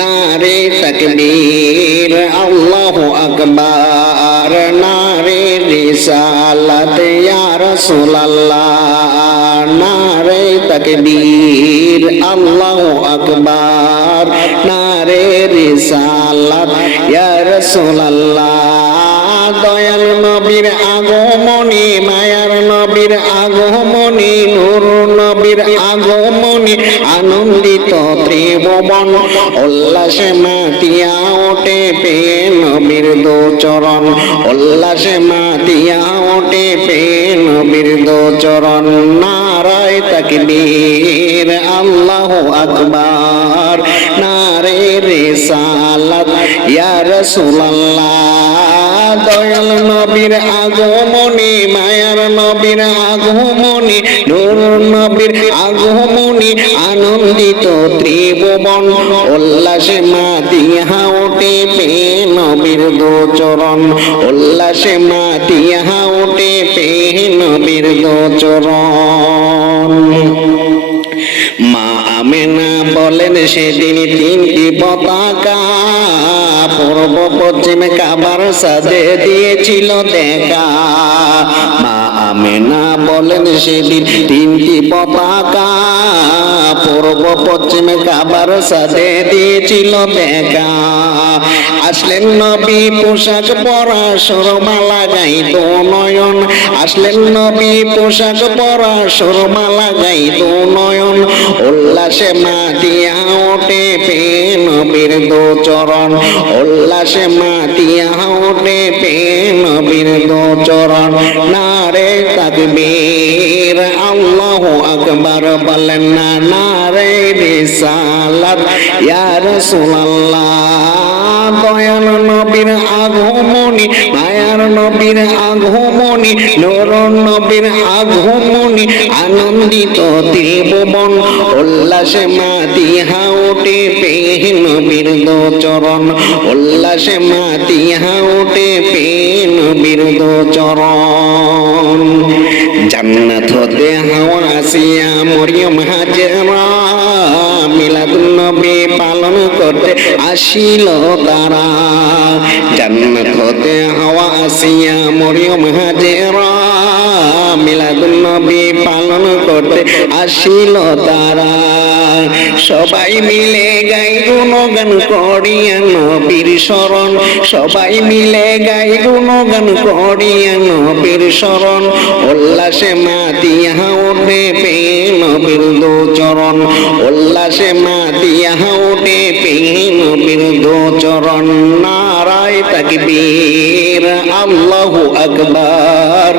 নারে তাকবীর আল্লাহু আকবার, নারে রিসালাত ইয়া রাসূলুল্লাহ, নারে তাকবীর আল্লাহু আকবার, নারে রিসালাত ইয়া রাসূলুল্লাহ। দয়াল নবীর আগমনী, মায়ার নবীর আগমনী, নূর নবীর আগমনী, আনন্দিত ত্রিভুবন উল্লাসে মাতিয়া ওঠে পেয়ে নবীর দো চরণ, উল্লাসে মাতিয়া ওঠে পেয়ে নবীর দো চরণ। নারায়ে তাকবীর আল্লাহু আকবার, নারে রিসালাত ইয়া রাসূলুল্লাহ। দয়াল নবীর আগমনী, মায়ার নবীর আগমনী, নূর নবীর আগমনী, আনন্দিত ত্রিভুবন উল্লাসে মাতিয়া ওঠে পেয়ে নবীর দো চরণ, উল্লাসে মাতিয়া ওঠে পেয়ে নবীর দো চরণ। মা আমেনা বলেন সেদিন তিনটি পতাকা পূর্ব পশ্চিম কাবার সাজে দিয়েছিল দেখা। মা আমেনা বলেন সেদিন তিনটি পতাকা পূর্ব পশ্চিম কাবার সাজে দিয়েছিল দেখা। আসলেন নবী পোশাক পরা সুরমালা গাইত নয়ন, আসলেন নবী পোশাক পরা সুরমালা গাইত নয়ন, উল্লাসে মাতিয়া ওঠে পেয়ে নবীর দো চরণ, উল্লাসে মাতিয়া ওঠে পেয়ে নবীর দো চরণ। নারে তাকবীর আল্লাহু আকবার বলেন না, নারে রিসালাত ইয়া রাসূলুল্লাহ। দয়াল নবীর আগমনী, মায়ার নবীর আগমনী, নূর নবীর আগমনী, আনন্দিত ত্রিভুবন উল্লাসে মাতিয়া ওঠে পেয়ে নবীর দো চরণ, উল্লাসে মাতিয়া ওঠে পেয়ে নবীর দো চরণ। জান্নাত হতে হাওয়া আসিয়া মরিয়ম হাজেরা মিলাদুন নবী পালন করতে আসিল তারা। জান্নাত হতে হাওয়া আসিয়া মরিয়ম হাজেরা মিলাদুন নবী পালন করতে আসিল তারা। সবাই মিলে গাই গুণগান করিয়া নবীর শরণ, সবাই মিলে গাই গুণগান করিয়া নবীর শরণ, উল্লাসে মাতিয়া ওঠে পেয়ে নবীর দো চরণ, উল্লাসে মাতিয়া ওঠে পেয়ে নবীর দো চরণ। নারায়ে তাকবীর আল্লাহু আকবার।